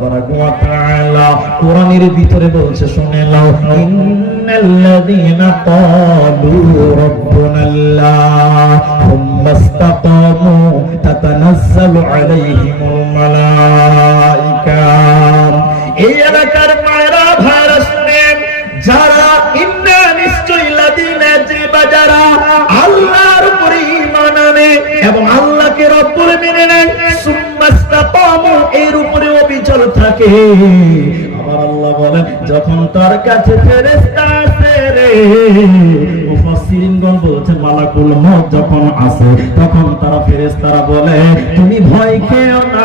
তাবারাকা কোরআনের ভিতরে বলছে, শুনে নাও, ইন্নাল্লাযীনা ইসতাকামু ইন্না নিশ্চয়ই লাদিনা যে বা যারা আল্লাহর উপরে ঈমান আনে এবং আল্লাহকে রব বলে মেনে নেয় সুম্মাস্তাকামু এর উপরে থাকে আমার আল্লাহ বলেন, যখন তার কাছে ফেরেশতা আসে রে, মুফাসসিরিনগণ বলছে, মালাকুল মউত যখন আসে, তখন তারা ফেরেশতারা বলে, তুমি ভয় খেও না,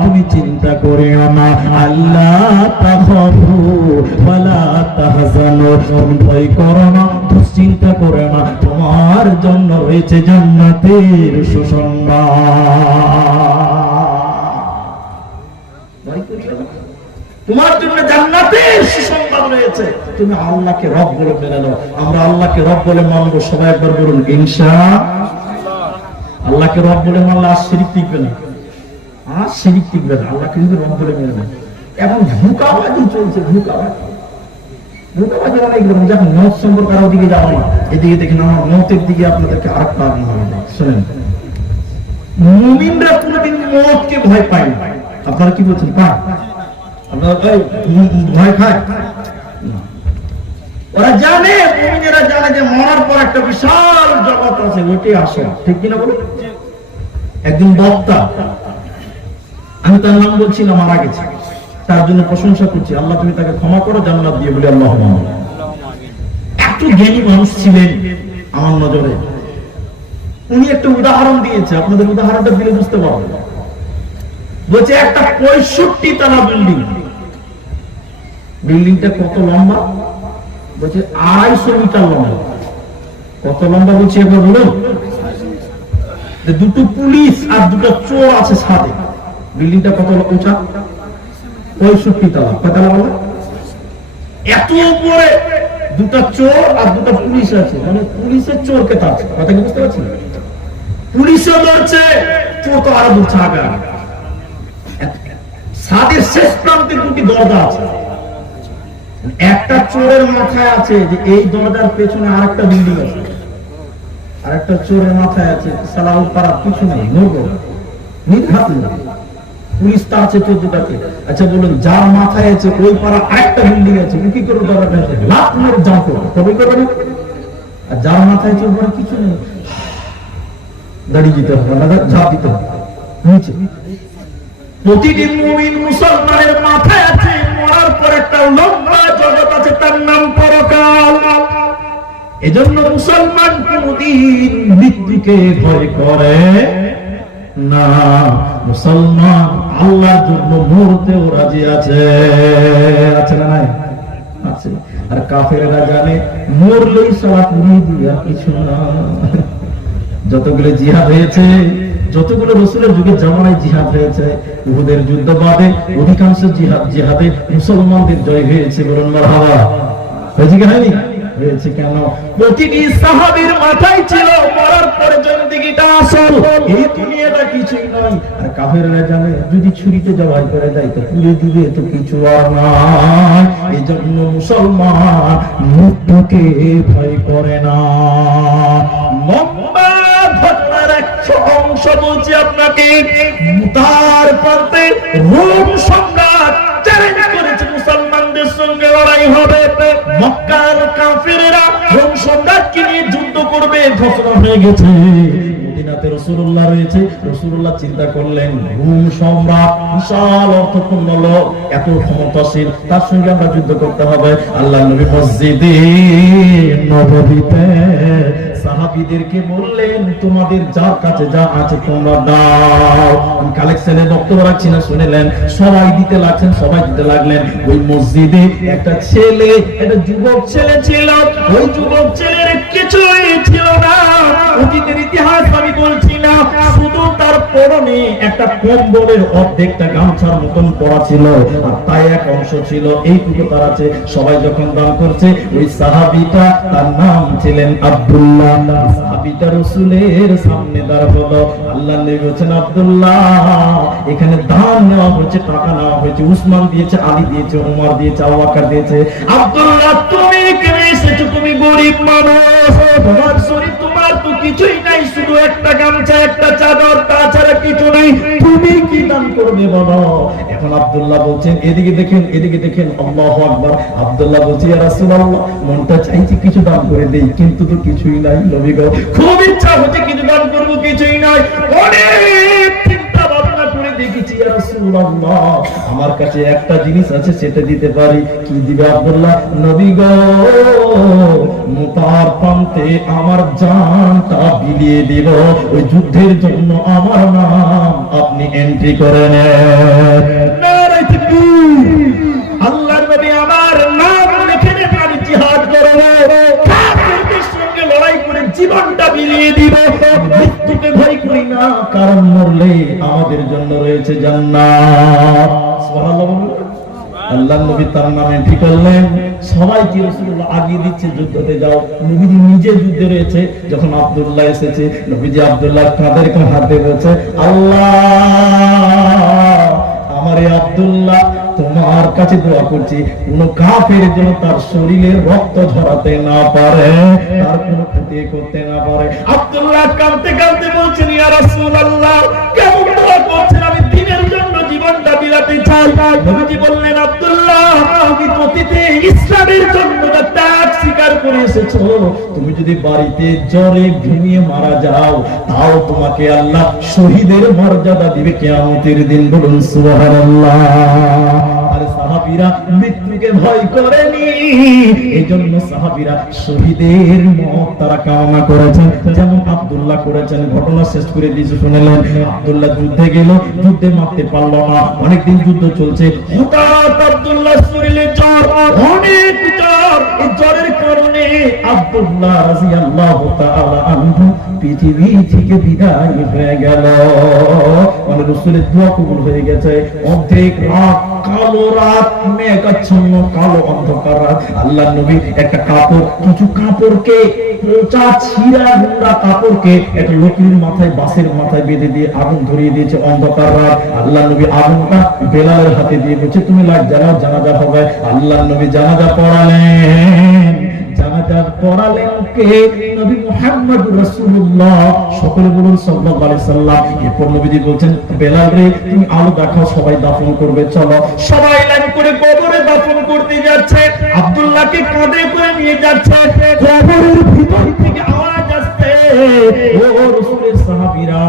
তুমি চিন্তা করিও না, আল্লাহ তাখাফু ওয়ালা তাহজানু, তুমি ভয় করো না, দুশ্চিন্তা করো না, তোমার জন্য রয়েছে জান্নাতের সুসংবাদ ভয় করিও না। তোমার তুমি আল্লাহকে রব বলে মেনে নাও। আমরা আল্লাহকে রব বলে মানবো, সবাই একবার বলুন, ইনশা আল্লাহকে রব বলে মানলে আর শিরিক টিকবে না। আর শিরিক টিকবে না। আল্লাহকে যদি রব বলে মেনে নেয়। এখন ধোকাবাজি চলছে, ধোকাবাজি। আপনারা কি বলছেন? ওরা জানে, মুমিনেরা জানে যে মরার পর একটা বিশাল জগৎ আছে, ওইটাই আসে ঠিক কিনা বলুন? একদিন বক্তা, আমি তার নাম বলছি না, মারা গেছে। তার জন্য প্রশংসা করছি। আল্লাহ, তুমি তাকে ক্ষমা করো, জান্নাত দিয়ে বলি আল্লাহ এত জ্ঞানী মানুষ ছিলেন আমার নজরে। উনি একটা উদাহরণ দিয়েছে, আপনাদের উদাহরণটা দিলে বুঝতে পারবেন। বলছে, একটা পঁয়ষট্টি তলা বিল্ডিং। বিল্ডিংটা কত লম্বা? বলছে আড়াইশো মিটার লম্বা। কত লম্বা বলছি একবার বলুন? দুটো পুলিশ আর দুটো চোর আছে সাথে বিল্ডিংটা কত উঁচা? পঁয়ষট্টি তলা। কতলা বলো? এত উপরে দুটো চোর আর দুটো পুলিশ আছে। মানে পুলিশের চোরকে তার কথা কি বুঝতে পারছি পুলিশও ধরছে, চোর তো আরও দূর আগে ছাদের শেষ প্রান্তে দুটি দরজা আছে। একটা চোরের মাথায় আছে যে এই দরজার পেছনে আরেকটা বিল্ডিং আছে। আরেকটা চোরের মাথায় আছে পাড়ার পিছনে নির্ঘাত পুলিশ আছে চোদ্দটাকে আচ্ছা বলুন, যার মাথায় আছে ওই পাড়া আরেকটা বিল্ডিং আছে কি আছে লাখ করবে। আর যার মাথায় কিছু নেই। দাঁড়িয়ে যেতে হবে দিতে হবে। নিচে। প্রতিটি মুমিন মুসলমানের মাথায় আছে, মরার পর একটা আছে তার নাম পরকাল। এজন্য মুসলমান কোনদিন মৃত্যুকে ভয় করে না। মুসলমান আল্লাহর জন্য মরতেও রাজি আছে। আছে না নাই? আছে। আর কাফেরেরা জানে, মরলেই দিয়া কিছু না। যতগুলো জিহাদ হয়েছে যতগুলো রসুলের যুগে জামানায় জিহাদ হয়েছে, উহুদের যুদ্ধ বাদে অধিকাংশ জিহাদ, জিহাদে মুসলমানদের জয় হয়েছে, বলুন মারহাবা। হয়েছে হয়নি? হয়েছে কেন? প্রতিটি মাথায় ছিল মরার পরে আসল। এই দুনিয়াটা নয়। আর কাফেররা জানে, যদি ছুরিতে জবাই করে দেয় তো পুড়ে দিবে তো কিছু আর নয় মুসলমান মৃত্যুকে ভয় করে না। ঘটনার একশো অংশ বলছি আপনাকে তার প্রান্তে রোম সম্রাট চ্যালেঞ্জ করেছে মুসলমানদের সঙ্গে লড়াই হবে। মক্কার কাফিরেরা রোম সম্রাটকে নিয়ে যুদ্ধ করবে, ঘোষণা হয়ে গেছে। মদিনাতে রসুল্লাহ রয়েছে। রসুল্লাহ চিন্তা করলেন সম্রাট, বিশাল অর্থপূর্ণ লোক, এত ক্ষমতাশীল, তার সঙ্গে আমরা যুদ্ধ করতে হবে। আল্লাহ নবী মসজিদে তোমরা দাও। আমি কালেকশনে সবাই দিতে সবাই দিতে লাগলেন। ওই মসজিদে একটা ছেলে, একটা যুবক ছেলে ছিল। ওই যুবক ইতিহাস বলছি না, শুধু তার পরনে একটা কম্বলের অর্ধেকটা গামছার মতন ছিল, আর তাই এক অংশ ছিল, এইটুকু তার আছে। সবাই যখন দান করছে, ওই সাহাবিটা তার নাম ছিলেন আব্দুল্লাহ। সাহাবিটা রসুলের সামনে হলো আল্লাহ বলছেন, আব্দুল্লাহ, এখানে দান নেওয়া হয়েছে, টাকা নেওয়া হয়েছে, উসমান দিয়েছে, আলী দিয়েছে, ওমর দিয়েছে আবাকার দিয়েছে। আব্দুল্লাহ, তুমি এসেছ? তুমি গরিব মানুষ। তোমার শরীর কিছুই নাই, শুধু একটা গামছা, একটা চাদর, তাছাড়া কিছু নেই। তুমি কি দান করবে বলো এখন আব্দুল্লাহ বলছেন, এদিকে দেখেন এদিকে দেখেন, আল্লাহু আকবার। আব্দুল্লাহ বলছে, ইয়া রাসূলুল্লাহ, মনটা চাইছে কিছু দান করে দেই, কিন্তু তো কিছুই নাই, নবী গো। খুব ইচ্ছা হচ্ছে কিছু দান করব, কিছুই নাই। অনেক চিন্তা ভাবনা করে দেখেছি, ইয়া রাসূলুল্লাহ। আমার কাছে একটা জিনিস আছে, সেটা দিতে পারি। কি দিবে আব্দুল্লাহ? নবী গো। মুতার প্রান্তে আমার জানটা বিলিয়ে দিল ওই যুদ্ধের জন্য আমার নাম আপনি এন্ট্রি করে নেন। আমার করে জীবনটা দিব। মৃত্যুকে ভয় করি না, কারণ মরলে আমাদের জন্য রয়েছে জান্নাত। আল্লাহ নবী তার নামে ঠিক করলেন। সবাই কি আগিয়ে দিচ্ছে যুদ্ধতে? যাও, নবীজি নিজে যুদ্ধে রয়েছে, যখন আব্দুল্লাহ এসেছে, নবীজি আব্দুল্লাহ কাদের কোন হাত দিয়ে বলছে, আল্লাহ, আমারে আব্দুল্লাহ, তোমার কাছে দোয়া করছি, কোন তার শরীরের রক্ত ঝরাতে না পারে, তার কোনো ক্ষতি করতে না পারে। আব্দুল্লাহ কাঁদতে কাঁদতে বলছেন স্বীকার এসেছ? তুমি যদি বাড়িতে জ্বরে ঘুমিয়ে মারা যাও, তাও তোমাকে আল্লাহ শহীদের মর্যাদা দিবে কেয়ামতের দিন। বলুন সুবহানাল্লাহ। আরে সাহাবীরা মৃত্যুকে ভয় করেনি। এই জন্য সাহাবীরা শহীদের মত তারা কামনা করেছেন। যেমন আব্দুল্লাহ করেছেন, ঘটনা শেষ করে দিয়েছে শুনলেন। আব্দুল্লাহ যুদ্ধে গেল, যুদ্ধে মারতে পারল না। অনেকদিন যুদ্ধ চলছে। হঠাৎ আব্দুল্লাহ শরীরে জ্বর, অনেক জ্বর। এই জ্বরের কারণে আব্দুল্লাহ রাদিয়াল্লাহু তাআলা আনহু পৃথিবী থেকে বিদায় হয়ে গেল। মানে রসুলের দোয়া কবুল হয়ে গেছে। অর্ধেক রাত কালো রাত মেঘাচ্ছন্ন কালো অন্ধকার রাত। আল্লাহ নবী একটা কাপড়, কিছু কাপড়কে পচা ছিঁড়া কাপড়কে একটা মাথায় বাসের মাথায় বেঁধে দিয়ে আগুন ধরিয়ে দিয়েছে অন্ধকার রাত। আল্লাহ নবী আগুনটা বেলালের হাতে দিয়ে বলছে, তুমি লাগ জানাও, জানাজা হবে। আল্লাহ নবী জানাজা পড়ালেন। জানাজা পড়ালেন কে? নবী মুহাম্মদ রাসূলুল্লাহ। সকলে বলুন সাল্লাল্লাহু আলাইহি সাল্লাম। এরপর নবীজি বলছেন, বেলাল রে, তুমি আলো দেখাও, সবাই দাফন করবে, চলো। সবাই লাইন করে কবরে দাফন করতে যাচ্ছে। আব্দুল্লাহকে কাঁধে করে নিয়ে যাচ্ছে। কবরের ভিতর থেকে আওয়াজ আসছে। ও রাসূলের সাহাবীরা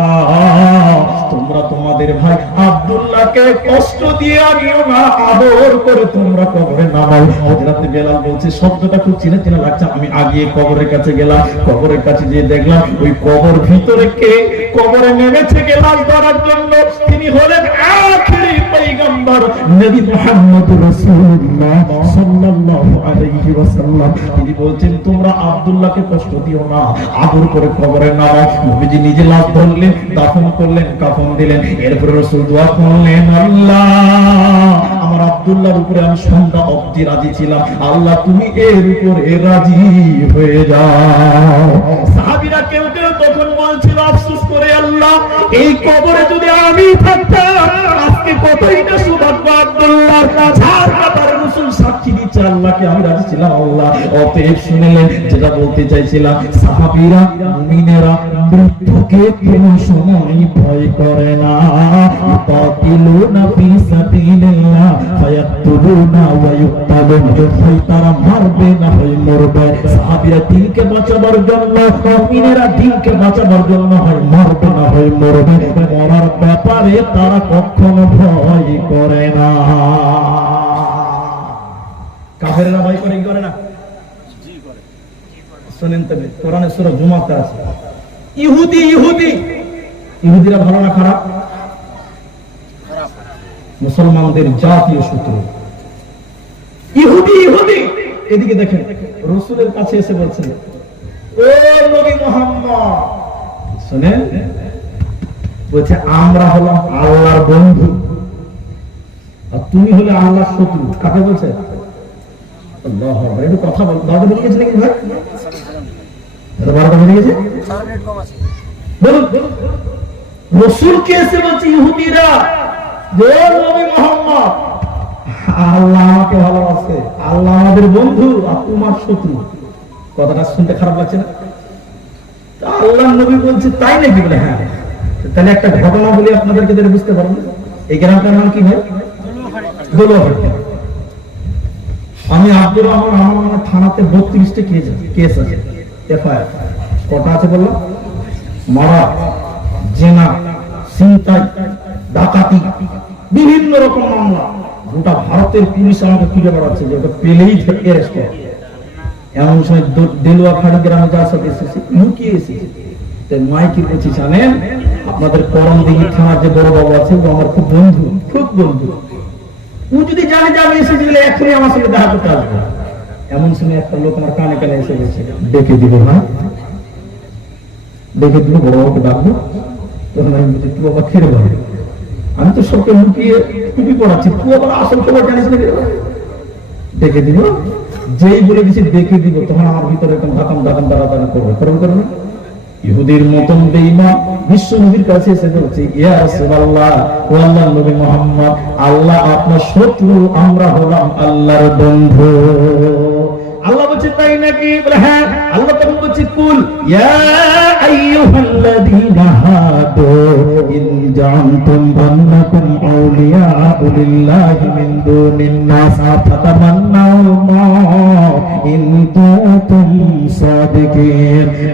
তোমরা তোমাদের ভাই আব্দুল্লাহকে কষ্ট দিয়ে আনিও না, আদর করে তোমরা কবরে নামাও। হযরত বেলাল বলছে, শব্দটা খুব চিনে চিনে লাগছে, আমি আগিয়ে কবরের কাছে গেলাম, কবরের কাছে গিয়ে দেখলাম, ওই কবর ভিতরে কে? কবরে নেমেছে কে লাশ ধরার জন্য। তিনি হলেন আখিরি পয়গম্বর নবী মুহাম্মদ রাসূলুল্লাহ সাল্লাল্লাহু আলাইহি ওয়াসাল্লাম। তিনি বলছেন, তোমরা আব্দুল্লাহকে কষ্ট দিও না, আদর করে কবরে নামাও। নবীজি নিজে লাশ ধরলেন, দাফন করলেন, কাফন দিলেন। এরপরে রাসূল দোয়া করলেন, আল্লাহ, আমার আব্দুল্লাহর উপরে আমি সন্ধ্যা অবধি রাজি ছিলাম। আল্লাহ, তুমি এর উপরে রাজি হয়ে যাও। সাহাবীরা কেউ কেউ তখন বলছিল, আফসোস করে আল্লাহ, এই কবরে যদি আমি থাকতাম, আজকে কতই না কাটার রসুল সাক্ষী দিচ্ছে, আল্লাহকে আমি রাজি ছিলাম, আল্লাহ। অতএব শুনলেন, যেটা বলতে চাইছিলাম, সাহাবীরা, মুমিনেরা মৃত্যুকে কোন সময় ভয় করে না। ইকাতিলুনা ফি সাবিলিল্লাহ ফায়াকতুলুনা ওয়া ইউক্তালুন হয় তারা মারবে না হয় মরবে। সাহাবীরা দিনকে বাঁচাবার জন্য, মুমিনেরা দিনকে বাঁচাবার জন্য হয় মারবে না হয় মরবে। মরার ব্যাপারে তারা কখনো ভয় করে না। কাফেররা ভয় করে কি করে না? শোনেন তবে কোরআনে সূরা জুমাতে আছে। ইহুদি ইহুদি। ইহুদিরা ভালো না খারাপ? মুসলমানদের জাতীয় সূত্র ইহুদি ইহুদি। এদিকে দেখেন রসুলের কাছে এসে বলছেন ও নবী মোহাম্মদ! শুনেন? বলছে আমরা হলাম আল্লাহর বন্ধু। আর তুমি হলে আল্লাহর শত্রু। কাকে বলছে? আল্লাহ একটু কথা বল বাবা বলে গেছে নাকি ভাই? বন্ধু আর নবী বলছে, তাই নাকি? বলে হ্যাঁ। তাহলে একটা ঘটনা বলি আপনাদেরকে তাহলে বুঝতে পারবেন এই গ্রামটার নাম কি আমি আব্দুর রহমান, আমার থানাতে বত্রিশটা কেস আছে। কটা আছে মারা, জেনা ডাকাতি, বিভিন্ন রকম মামলা। গোটা ভারতের পুলিশ আমাকে খুঁজে বেড়াচ্ছে যে ওকে পেলেই অ্যারেস্ট করে। এমন সময় দেলুয়া খাড়ি গ্রামে যার সাথে এসেছে, লুকিয়ে এসেছে। তাই মাইকে বলছি, জানেন, আপনাদের করম দিঘি থানার যে বড় বাবু আছে, ও আমার খুব বন্ধু খুব বন্ধু। ও যদি জানে যে আমি এসেছি এখনই আমার সঙ্গে দেখা করতে আসবে। এমন সময় একটা লোক আমার কানে কানে এসে গেছে। ডেকে দিব না ডেকে দিব বড় বাবুকে ডাকবো। তখন আমি বলছি, তুই বাবা খেয়ে বল আমি তো সবকে লুকিয়ে টুপি পড়াচ্ছি তুই আবার আসল খবর জানিস না ডেকে দিব। যেই বলে দিছি, ডেকে দিব। তখন আমার ভিতরে এরকম ধাকাম ধাকাম দাঁড়া দাঁড়া করবে করবে করবে? ইহুদির মতন বেঈমান বিশ্ব নবীর কাছে এসে বলছে, ইয়া রাসূলুল্লাহ, ও আল্লাহর নবী মুহাম্মদ, আল্লাহ আপনার শত্রু, আমরা হলাম আল্লাহর বন্ধু। আল্লাহ বলছে তাই নাকি? বলে হ্যাঁ আল্লাহ তখন বলছে, কুল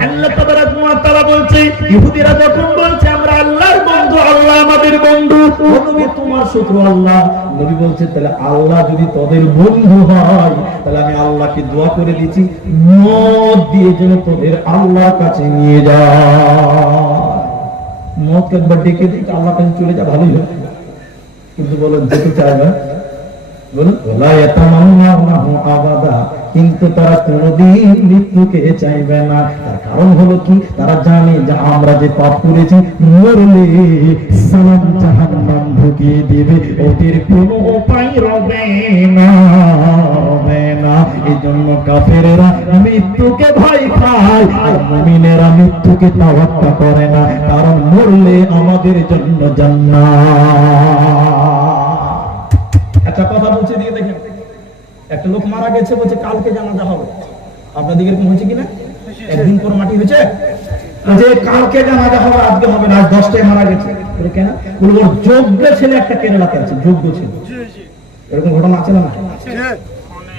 আল্লাহ বলছে, ইহুদিরা যখন বলছে আমাদের বন্ধু। ও তোমার শত্রু আল্লাহ। নবী বলছে তাহলে আল্লাহ যদি তোদের বন্ধু হয়, তাহলে আমি আল্লাহকে দোয়া করে দিচ্ছি। মদ দিয়ে যেন তোদের আল্লাহর কাছে নিয়ে যা মদকে একবার ডেকে দিই আল্লাহ কাছে চলে যা, ভালোই হবে কিন্তু বলো, যেতে চায় না? কিন্তু তারা কোনোদিন মৃত্যুকে চাইবে না। তার কারণ হলো কি? তারা জানে যে আমরা যে পাপ করেছি, মরলে সালাম জাহান্নাম ঢুকিয়ে দিবে। ওদের কোনো উপায় রবে না না। এই জন্য কাফেরেরা মৃত্যুকে ভয় খায় আর মুমিনেরা মৃত্যুকে তাওয়াক্কা করে না, কারণ মরলে আমাদের জন্য জান্নাত। একটা কথা বলছে, দিয়ে দেখেন। একটা লোক মারা গেছে বলছে, কালকে জানাজা হবে। আপনাদের এরকম হয়েছে কিনা? একদিন পর মাটি হয়েছে? যে কালকে জানাজা হবে আজকে হবে না আজ দশটায় মারা গেছে। কেন? বলে ওর যোগ্য ছেলে একটা কেরালাতে আছে যোগ্য ছেলে। এরকম ঘটনা আছে না?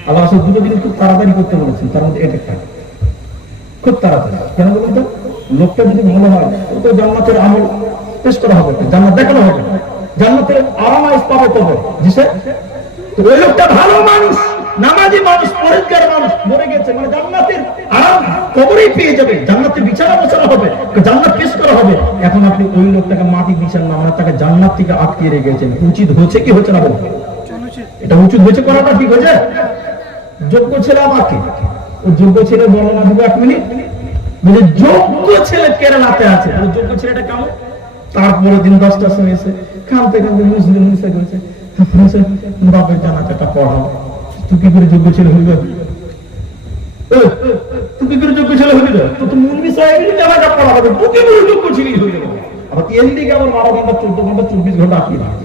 আল্লাহ আসলে দুটো জিনিস খুব তাড়াতাড়ি করতে বলেছেন তার মধ্যে এটা একটা। খুব তাড়াতাড়ি। কেন বলুন তো? লোকটা যদি ভালো হয় ও তো জান্নাতের আমল পেশ করা হবে জান্নাত দেখানো হবে। জান্নাতের আরামাইশ পাবে তবে জি স্যার? তো ওই লোকটা ভালো মানুষ। নামাজি মানুষ পরিষ্কার মানুষ মরে গেছে। মানে জান্নাতের আরাম কবরেই পেয়ে যাবে। জান্নাতে বিছানা বসানো হবে জান্নাত পেশ করা হবে। এখন আপনি ওই লোকটাকে মাটি বিছান না মানে তাকে জান্নাত থেকে আটকিয়ে রেখেছেন উচিত হচ্ছে কি হচ্ছে না বলুন? এটা উচিত হয়েছে করাটা ঠিক হয়েছে? যোগ্য ছেলে আমাকে। ও যোগ্য ছেলে বর্ণনা দেবো এক মিনিট। বলে যোগ্য ছেলে কেরালাতে আছে। বলে, যোগ্য ছেলেটা কেমন? তারপরে দিন দশটার সময় এসে কানতে কানতে মুসলিম হিসেবে বলছে, বাপের জানাজাটা পড়াও তুই কি করে যোগ্য ছেলে হইল তুকি তুই করে যোগ্য ছেলে হইল? তো মূল মুলবি সাহেবেরই জায়গাটা পড়াবে তুই কি করে যোগ্য ছেলে হইল আবার এদিকে আবার বারো ঘণ্টা চোদ্দ ঘণ্টা, চব্বিশ ঘণ্টা আটকে রাখছে